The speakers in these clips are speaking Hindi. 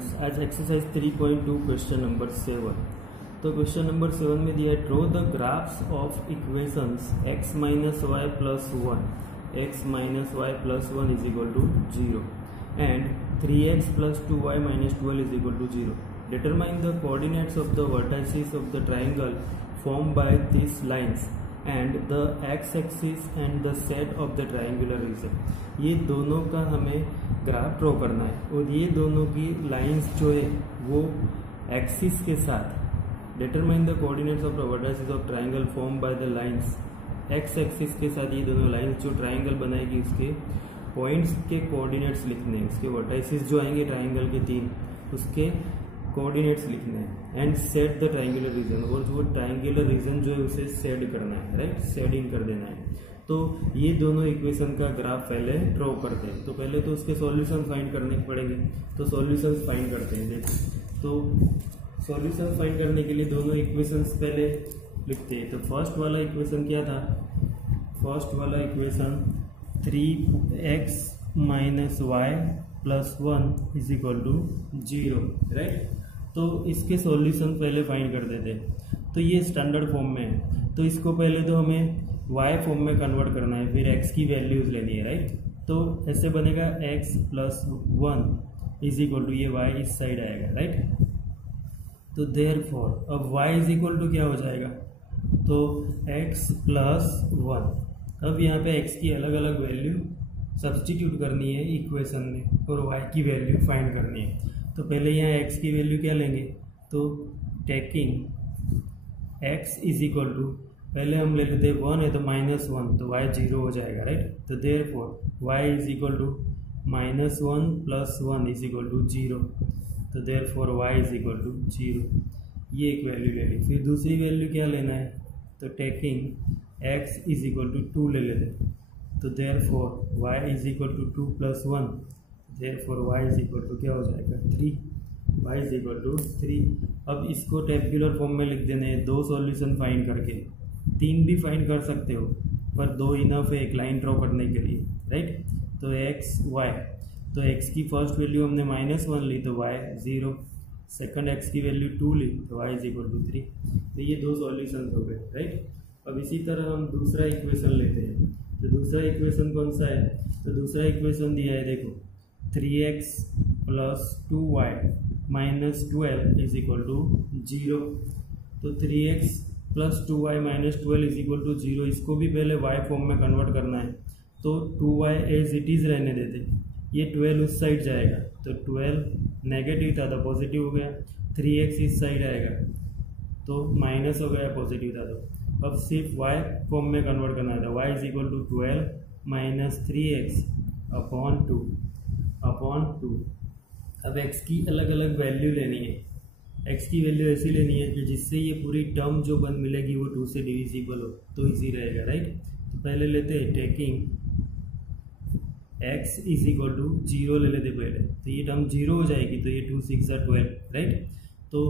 स्टूडेंट्स, आज एक्सरसाइज 3.2 क्वेश्चन नंबर 7। तो क्वेश्चन नंबर 7 में दिया है draw the graphs of equations x minus y plus 1 x minus y plus 1 is equal to 0 and 3x plus 2y minus 12 is equal to 0। Determine the coordinates of the vertices of the triangle form by this lines and the x axis and the set of the triangular region. ये दोनों का हमें ग्राफ ड्रॉ करना है और ये दोनों की लाइंस जो है वो एक्सिस के साथ determine the coordinates of the vertices of triangle form by the lines. X axis के साथ ये दोनों लाइंस जो ट्राइंगल बनाएगी उसके पॉइंट्स के कोऑर्डिनेट्स लिखने हैं, उसके वर्टाइसेस जो आएंगे ट्राइंगल के 3 उसके कोऑर्डिनेट्स लिखने हैं and set the triangular region, और जो ट्राइंगुलर रीजन जो है उसे सेड करना है, राइट, सेडिंग कर देना है। तो ये दोनों इक्वेशन का ग्राफ पहले ड्रॉ करते हैं। तो पहले तो उसके सॉल्यूशन फाइंड करने पड़ेंगे, तो सॉल्यूशंस फाइंड करते हैं। देखो, तो सॉल्यूशन फाइंड करने के लिए दोनों इक्वेशंस पहले लिखते हैं। तो फर्स्ट वाला इक्वेशन क्या था? फर्स्ट वाला equation 3x minus y plus 1 is equal to 0, right. तो इसके सॉल्यूशन पहले फाइंड कर देते हैं। तो ये स्टैंडर्ड फॉर्म में है, तो इसको पहले तो हमें y फॉर्म में कन्वर्ट करना है, फिर x की वैल्यूज लेनी है, राइट। तो ऐसे बनेगा x plus 1 is equal to, ये y इस साइड आएगा, राइट। तो देयरफॉर अब y इज इक्वल टू क्या हो जाएगा? तो x प्लस 1। अब यहाँ पे x की अलग अलग वैल्यू सब्सटीट्यूट करनी है इक्वेशन में और y की वैल्यू फाइंड करनी है। तो पहले यहाँ x की वैल्यू क्या लेंगे? तो taking x is equal to, पहले हम ले लेते हैं 1 है तो -1, तो y 0 हो जाएगा, राइट। तो therefore y is equal to -1 plus 1 is equal to 0। तो therefore y is equal to 0। ये एक वैल्यू ले ली। फिर दूसरी वैल्यू क्या लेना है? तो taking x is equal to 2 ले लेते हैं। तो therefore y is equal to 2 plus 1, therefore y is equal to क्या हो जाएगा? 3। y is equal to 3। अब इसको टेबुलर फॉर्म में लिख देने हैं, 2 सॉल्यूशन फाइंड करके। 3 भी फाइंड कर सकते हो, पर 2 इनफ है एक लाइन ड्रॉ करने के लिए, राइट। तो x y, तो x की फर्स्ट वैल्यू हमने -1 ली तो y 0, सेकंड x की वैल्यू 2 ली तो y इज इक्वल टू 3। तो ये 2 सॉल्यूशन हो गए, राइट। अब इसी तरह हम दूसरा इक्वेशन लेते हैं। तो दूसरा इक्वेशन कौन सा है? तो दूसरा इक्वेशन दिया है, देखो, 3x plus 2y minus 12 is equal to 0। तो 3x plus 2y minus 12 is equal to 0, इसको भी पहले y फॉर्म में कन्वर्ट करना है। तो 2y एज इट इज़ रहने देते, ये 12 उस साइड जाएगा, तो 12 नेगेटिव था तो पॉजिटिव हो गया, 3x इस साइड आएगा तो माइनस हो गया, पॉजिटिव था तो। अब सिर्फ y फॉर्म में कन्वर्ट करना था, y is equal to 12 minus 3x upon 2। अब x की अलग अलग वैल्यू लेनी है। x की वैल्यू ऐसी लेनी है कि जिससे ये पूरी टर्म जो बन मिलेगी वो 2 से डिविजिबल हो, तो इजी रहेगा, राइट। तो पहले लेते हैं taking x is equal to 0 ले लेते पहले, तो ये टर्म 0 हो जाएगी, तो ये 2 6 12, राइट। तो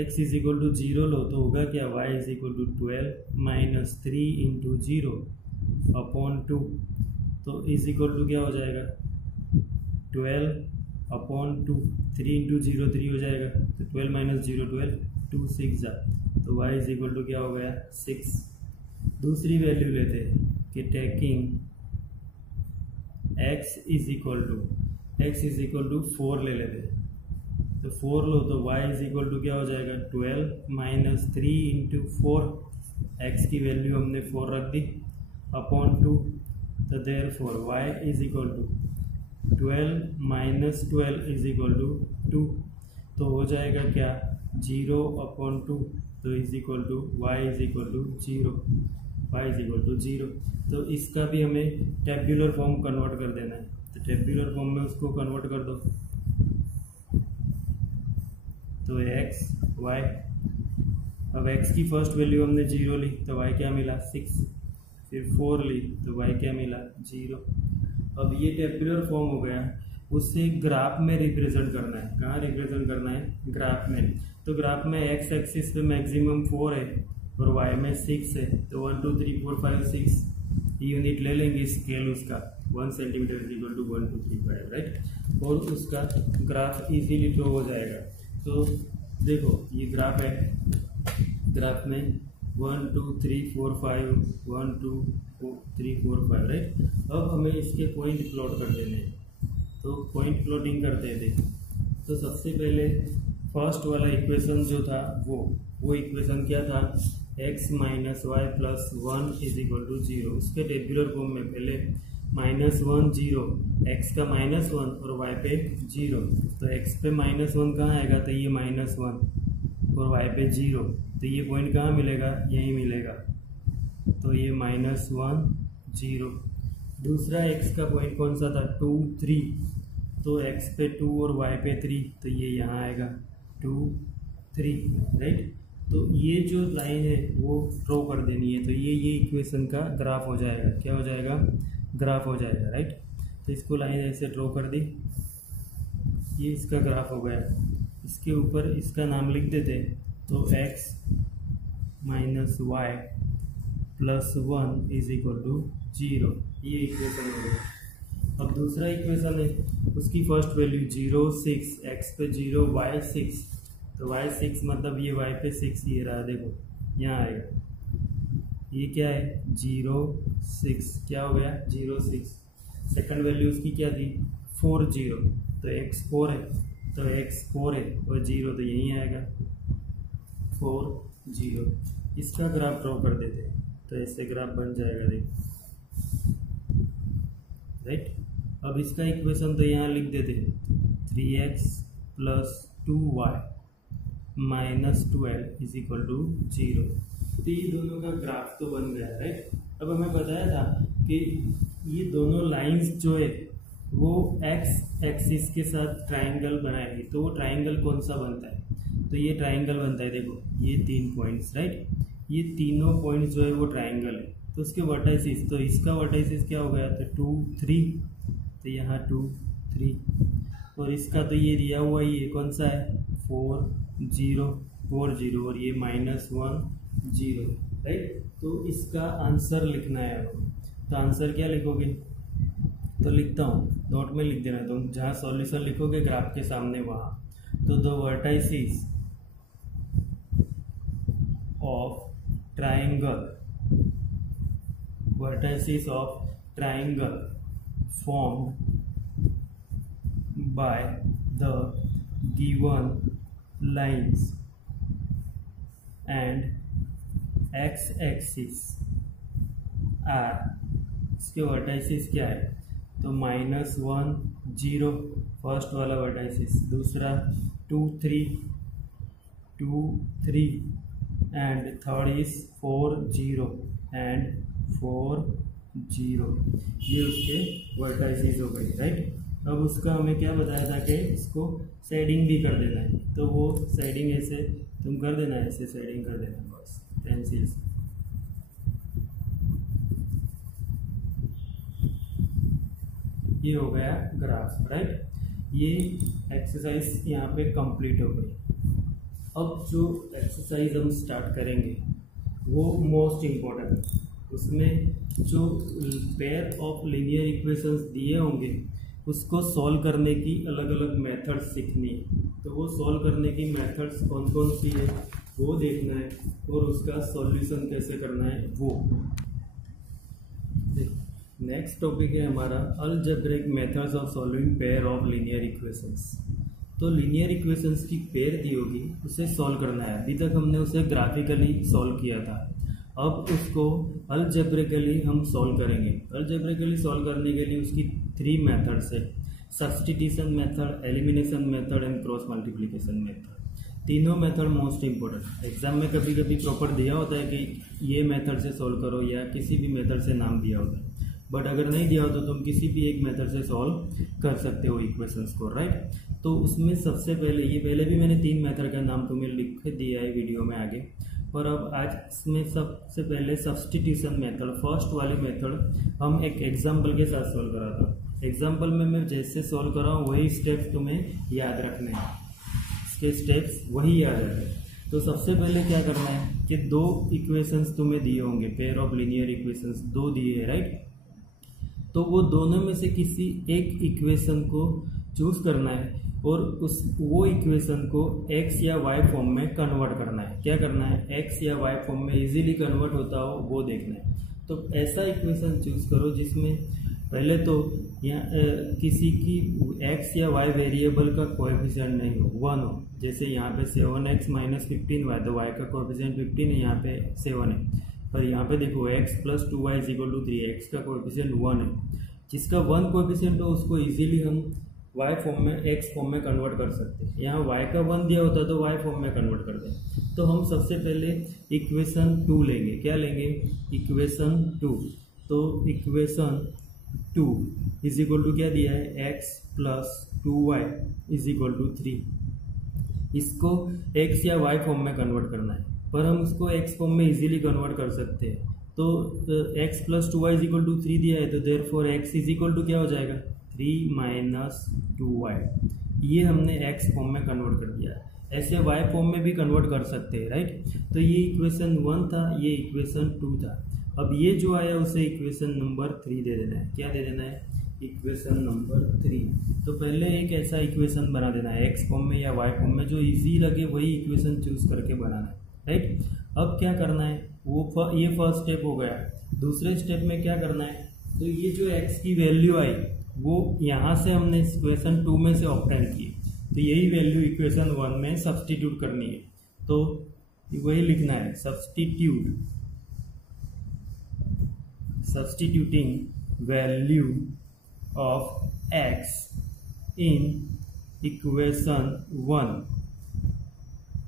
x इज इक्वल टू 0 लो तो होगा क्या? y is equal to 12 minus 3 into 0 upon 2, तो इज इक्वल टू क्या हो जाएगा? 12 अपॉन 2, 3 इंटू 0 3 हो जाएगा, तो 12 माइनस 0 12, 2 6 जा, तो y इज इक्वल टू क्या हो गया? 6। दूसरी वैल्यू लेते हैं कि taking x is equal to 4 ले लेते हैं। तो 4 लो तो y इज इक्वल टू क्या हो जाएगा? 12 माइनस 3 इंटू 4, x की वैल्यू हमने 4 रख दी, अपॉन 2। तो therefore y is equal to 12 minus 12 is equal to 2, तो हो जाएगा क्या? 0 अपॉन 2, तो is equal to y is equal to 0, y is equal to 0। तो इसका भी हमें टेबुलर फॉर्म कन्वर्ट कर देना है, तो टेबुलर फॉर्म में उसको कन्वर्ट कर दो। तो x y, अब x की फर्स्ट वैल्यू हमने 0 ली तो y क्या मिला? 6। फिर 4 ली तो y क्या मिला? 0। अब ये टेबुलर फॉर्म हो गया, उससे ग्राफ में रिप्रेजेंट करना है। कहाँ रिप्रेजेंट करना है? ग्राफ में। तो ग्राफ में x एक्सिस पे मैक्सिमम 4 है और y में 6 है, तो 1 2 3 4 5 6 यूनिट ले लेंगे स्केल उसका, 1 centimetre is equal to 1 2 3 5, right. और उसका ग्राफ इजीली ड्रॉ हो जाएगा। तो देखो ये ग्राफ है, ग्राफ में 1 2 3 4 5 1 2 3 4 5 राइट। अब हमें इसके पॉइंट प्लॉट कर देने हैं, तो पॉइंट प्लॉटिंग करते थे। तो सबसे पहले फर्स्ट वाला इक्वेशन जो था वो इक्वेशन क्या था, x minus y plus 1 is equal to 0। उसके टेबुलर फॉर्म में पहले -1 0, x का -1 और y पे 0। तो x पे -1 कहाँ आएगा, तो ये -1 और y पे 0, तो ये पॉइंट कहाँ मिलेगा, यही मिलेगा। तो ये -1 0। दूसरा x का पॉइंट कौन सा था, 2 3, तो x पे 2 और y पे 3, तो ये यहाँ आएगा 2 3 राइट। तो ये जो लाइन है वो ड्रॉ कर देनी है, तो ये इक्वेशन का ग्राफ हो जाएगा, क्या हो जाएगा, ग्राफ हो जाएगा राइट। तो इसको लाइन ऐसे ड्रॉ कर दी, ये इसका ग्राफ हो गया। इसके ऊपर इसका नाम लिख देते, तो x minus y plus 1 is equal to 0, ये इक्वेशन हो गया। अब दूसरा इक्वेशन है, उसकी फर्स्ट वैल्यू 0 6, x पे 0 y 6, तो y 6 मतलब ये y पे 6 ये रहा, देखो यहाँ आएगा, ये क्या है 0 6, क्या हो गया 0 6। सेकंड वैल्यू उसकी क्या थी 4 0, तो x 4 है, तो x 4 है और 0 तो यहीं आएगा 4 0। इसका ग्राफ ड्रॉ कर देते हैं, तो ऐसे ग्राफ बन जाएगा देखो राइट। अब इसका इक्वेशन तो यहाँ लिख देते हैं, 3x plus 2y minus 12 is equal to 0। तो ये दोनों का ग्राफ तो बन गया राइट। अब हमें बताया था कि ये दोनों लाइंस जो है वो x एक्सिस के साथ ट्राइंगल बनाएगी, तो वो ट्राइंगल कौन सा बनता है, तो ये ट्राइंगल बनता है, देखो ये 3 पॉइंट्स राइट, ये तीनों पॉइंट्स जो है वो ट्राइंगल है। तो उसके वर्टाइसिस, तो इसका वर्टाइसिस क्या हो गया, तो 2 3, तो यहाँ 2 3, और इसका तो ये दिया हुआ ये कौन सा है 4 0 4 0, और ये -1 0 राइट। तो इसका आंसर लिखना है, तो आंसर क्या लिखोगे, तो लिखता हूँ, नोट में लिख देना, तुम जहाँ सॉल्यूशन लिखोगे ग्राफ के सामने वहाँ, तो the vertices of triangle formed by the given lines and x-axis are, इसके वर्टाइसिस क्या है, तो -1 0 फर्स्ट वाला वर्टाइसिस, दूसरा 2 3 एंड थर्ड इज 4 0 एंड 4 0, ये उसके वर्टाइसिस हो गई राइट। अब उसका हमें क्या बताया था कि इसको शेडिंग भी कर देना है, तो वो शेडिंग ऐसे तुम कर देना, ऐसे शेडिंग कर देना बस पेंसिल से। ये हो गया ग्राफ राइट। ये एक्सरसाइज यहाँ पे कंप्लीट हो गई। अब जो एक्सरसाइज हम स्टार्ट करेंगे वो मोस्ट इम्पोर्टेंट है, उसमें जो पेयर ऑफ लीनियर इक्वेशंस दिए होंगे उसको सॉल्व करने की अलग अलग मेथड्स सीखनी है। तो वो सॉल्व करने की मेथड्स कौन कौन सी है वो देखना है, और उसका सॉल्यूशन कैसे करना है वो। नेक्स्ट टॉपिक है हमारा algebraic methods of solving pair of linear equations. तो लीनियर इक्वेशंस की पेयर दी होगी, उसे सॉल्व करना है। अभी तक हमने उसे ग्राफिकली सॉल्व किया था, अब उसको अलजेब्रिकली हम सॉल्व करेंगे। अलजेब्रिकली सॉल्व करने के लिए उसकी 3 मेथड्स है, substitution method, elimination method and cross multiplication method. तीनों मेथड मोस्ट इंपॉर्टेंट। एग्जाम में कभी कभी प्रॉपर दिया होता है कि ये मेथड से सॉल्व करो, या किसी भी मेथड से नाम दिया होता है, बट अगर नहीं दिया हो तो तुम किसी भी एक मेथड से सॉल्व कर सकते हो इक्वेशंस को राइट। तो उसमें सबसे पहले, ये पहले भी मैंने 3 मेथड का नाम तुम्हें लिख दिया है वीडियो में आगे, पर अब आज इसमें सबसे पहले सब्स्टिट्यूशन मेथड, फर्स्ट वाली मेथड हम एक एग्जाम्पल के साथ सॉल्व कराता हूँ। एग्जाम्पल में मैं जैसे सॉल्व कर रहा हूँ वही स्टेप्स तुम्हें याद रखने हैं, इसके स्टेप्स वही याद रखें। तो सबसे पहले क्या करना है कि 2 इक्वेशंस तुम्हें दिए होंगे, पेयर ऑफ लीनियर इक्वेशंस 2 दिए है राइट। तो वो दोनों में से किसी एक इक्वेशन को चूज करना है और वो इक्वेशन को x या y फॉर्म में कन्वर्ट करना है। क्या करना है, x या y फॉर्म में इजीली कन्वर्ट होता हो वो देखना है। तो ऐसा इक्वेशन चूज करो जिसमें पहले तो यहाँ किसी की x या y वेरिएबल का कोएफिशिएंट नहीं हो, 1 हो। जैसे यहाँ पे 7x माइनस 15y, तो y का कोएफिशिएंट 15 है, यहाँ पे 7 है। पर यहाँ पे देखो x plus 2y is equal to 3, x का कोएफिशिएंट 1 है। जिसका 1 कोएफिशिएंट हो उसको इजीली हम y फॉर्म में x फॉर्म में कन्वर्ट कर सकते हैं। यहाँ y का 1 दिया होता तो y फॉर्म में कन्वर्ट कर दें। तो हम सबसे पहले इक्वेशन 2 लेंगे। क्या लेंगे, इक्वेशन 2। तो इक्वेशन 2 इज इक्वल टू क्या दिया है, x plus 2y is equal to 3। इसको x या y फॉर्म में कन्वर्ट करना है, पर हम उसको x फॉर्म में इजीली कन्वर्ट कर सकते हैं। तो x plus 2y is equal to 3 दिया है, तो therefore x is equal to क्या हो जाएगा, 3 माइनस 2y। ये हमने x फॉर्म में कन्वर्ट कर दिया है। ऐसे y फॉर्म में भी कन्वर्ट कर सकते हैं, राइट। तो ये इक्वेशन 1 था, ये इक्वेशन 2 था। अब ये जो आया उसे इक्वेशन नंबर 3 दे देना है। क्या दे देना है, इक्वेशन नंबर 3। तो पहले एक ऐसा इक्वेशन बना देना है x फॉर्म में या y फॉर्म में, जो इजी लगे वही इक्वेशन चूज करके बनाना है, राइट। अब क्या करना है, ये फर्स्ट स्टेप हो गया। दूसरे स्टेप में क्या करना है, तो ये जो x की वैल्यू आई वो यहाँ से हमने इक्वेशन 2 में से ऑब्टेन की, तो यही वैल्यू इक्वेशन 1 में सब्सटीट्यूट करनी है। तो वही लिखना है, substituting value of x in equation 1।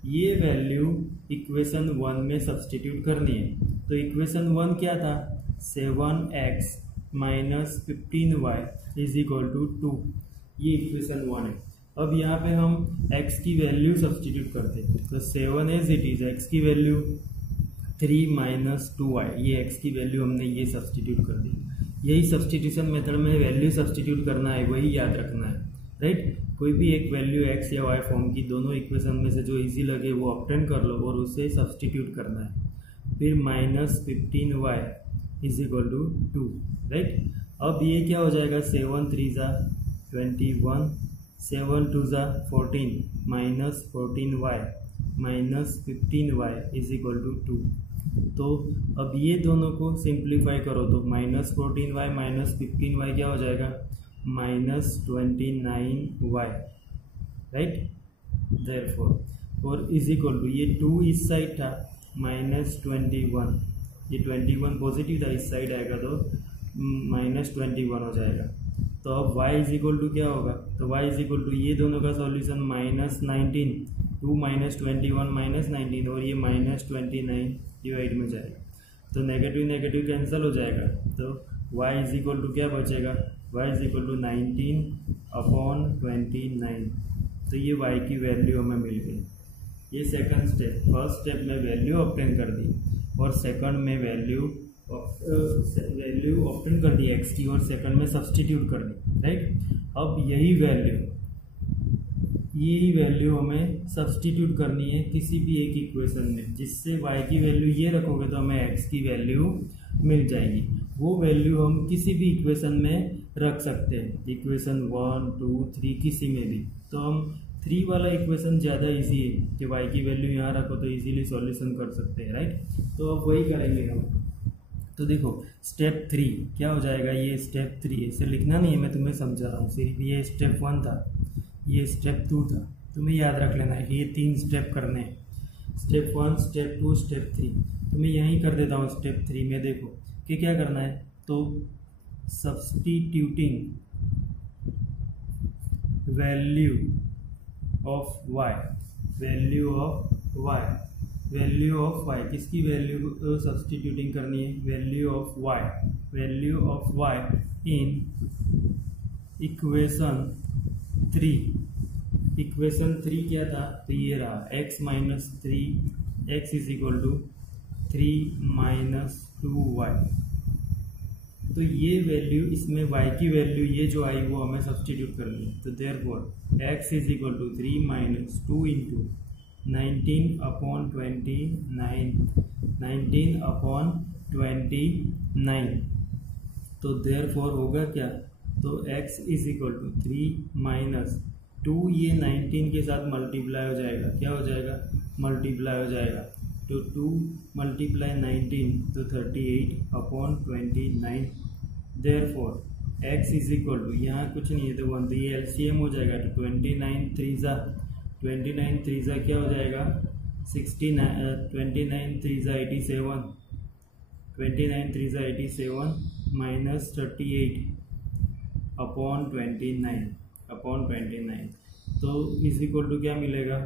ये वैल्यू इक्वेशन 1 में सब्सटीट्यूट करनी है। तो इक्वेशन 1 क्या था, 7x minus 15y is equal to 2। ये इक्वेशन 1 है। अब यहाँ पे हम x की वैल्यू सब्सटीट्यूट करते हैं, तो 7 एज इट इज, x की वैल्यू 3 माइनस 2y, ये x की वैल्यू हमने ये सब्सटीट्यूट कर दी। यही सब्सटीट्यूशन मेथड में वैल्यू सब्सटीट्यूट करना है, वही याद रखना है, राइट। कोई भी एक वैल्यू x या y फॉर्म की दोनों इक्वेशन में से जो इजी लगे वो ऑब्टेन कर लो और उसे सब्सटीट्यूट करना है। फिर minus 15y is equal to 2, right. अब ये क्या हो जाएगा, 7 3 जा 21, 7 2 जा 14, minus 14y minus 15y is equal to 2। तो अब ये दोनों को सिंप्लीफाई करो तो माइनस 14y माइनस 15y क्या हो जाएगा, माइनस 29y, राइट। देयरफॉर और इज इक्वल टू, ये 2 इस साइड था, माइनस 21, ये 21 पॉजिटिव था, इस साइड आएगा तो माइनस 21 हो जाएगा। तो अब y इज इक्वल टू क्या होगा, तो y इज इक्वल टू ये दोनों का सॉल्यूशन माइनस 19, 2 माइनस 21 माइनस 19, और ये माइनस 29 डिवाइड में जाएगा, तो नेगेटिव नेगेटिव कैंसिल हो जाएगा। तो y इज इक्वल टू क्या बचेगा, y इज इक्वल टू 19/29। तो ये y की वैल्यू हमें मिल गई। ये सेकंड स्टेप, फर्स्ट स्टेप में वैल्यू ऑब्टेन कर दी और सेकंड में वैल्यू ऑब्टेन कर दी x की और सेकंड में सब्सटीट्यूट कर दी, राइट। अब यही वैल्यू हमें सब्सटीट्यूट करनी है किसी भी एक इक्वेशन में, जिससे y की वैल्यू ये रखोगे तो हमें x की वैल्यू मिल जाएगी। वो वैल्यू हम किसी भी इक्वेशन में रख सकते हैं, इक्वेशन 1 2 3 किसी में भी। तो हम 3 वाला इक्वेशन ज़्यादा इजी है कि y की वैल्यू यहाँ रखो तो इजीली सॉल्यूशन कर सकते हैं, राइट। तो अब वही करेंगे हम। तो देखो स्टेप 3 क्या हो जाएगा, ये स्टेप 3 इसे लिखना नहीं है, मैं तुम्हें समझा रहा हूँ सिर्फ। ये स्टेप 1 था, ये स्टेप 2 था, तुम्हें याद रख लेना है। ये 3 स्टेप करने हैं, स्टेप 1 स्टेप 2 स्टेप 3। तो मैं यहीं कर देता हूँ स्टेप 3 में। देखो कि क्या करना है, तो सब्सटीट्यूटिंग वैल्यू ऑफ y किसकी वैल्यू सब्सटीट्यूटिंग करनी है, value of y in equation 3। Equation 3 क्या था, तो ये रहा x minus 3, x is equal to 3 minus 2y। तो ये वैल्यू, इसमें y की वैल्यू ये जो आई वो हमें सब्सटीट्यूट करनी है। तो therefore x is equal to 3 minus 2 into 19/29। तो देयरफॉर होगा क्या, तो x is equal to 3 minus 2, ये 19 के साथ मल्टीप्लाई हो जाएगा, क्या हो जाएगा, मल्टीप्लाई हो जाएगा। तो 2 मल्टीप्लाई 19 तो 38 upon 29। Therefore x is equal to, यहाँ कुछ नहीं है तो 1, तो ये एलसीएम हो जाएगा। तो 29 3 क्या हो जाएगा 69, 29 3 87, 29 3 87 माइनस 38 अपॉन 29 तो इज इक्वल टू क्या मिलेगा,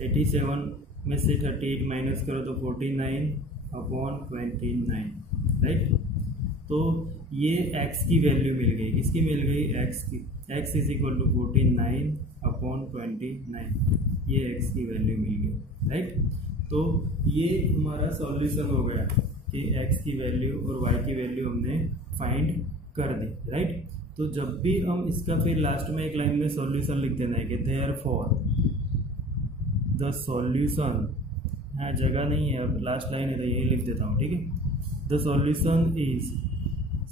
87 में से 38 माइनस करो तो 49 अपॉन 29, राइट। तो ये x की वैल्यू मिल गई, किसकी मिल गई, x की। x is equal to 49 upon 29, ये x की वैल्यू मिल गई, राइट। तो ये हमारा सॉल्यूशन हो गया कि x की वैल्यू और y की वैल्यू हमने फाइंड कर दी, राइट। तो जब भी हम इसका फिर लास्ट में एक लाइन में सॉल्यूशन लिख देना है कि देयरफॉर द सॉल्यूशन, हाँ जगह नहीं है अब लास्ट लाइन है तो ये लिख देता हूँ, ठीक है। द सॉल्यूशन इज,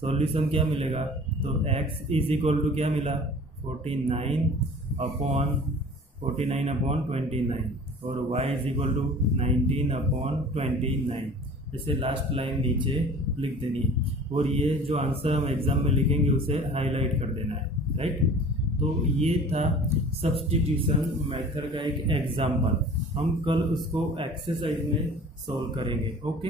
सॉल्यूशन क्या मिलेगा, तो x इज इक्वल टू क्या मिला 49 अपॉन 29 और y is equal to 19 upon 29, जैसे लास्ट लाइन नीचे लिख देनी है। और ये जो आंसर हम एग्जाम में लिखेंगे उसे हाईलाइट कर देना है, राइट। तो ये था सब्स्टिट्यूशन मेथड का एक एग्जाम्पल, हम कल उसको एक्सरसाइज में सॉल्व करेंगे, ओके।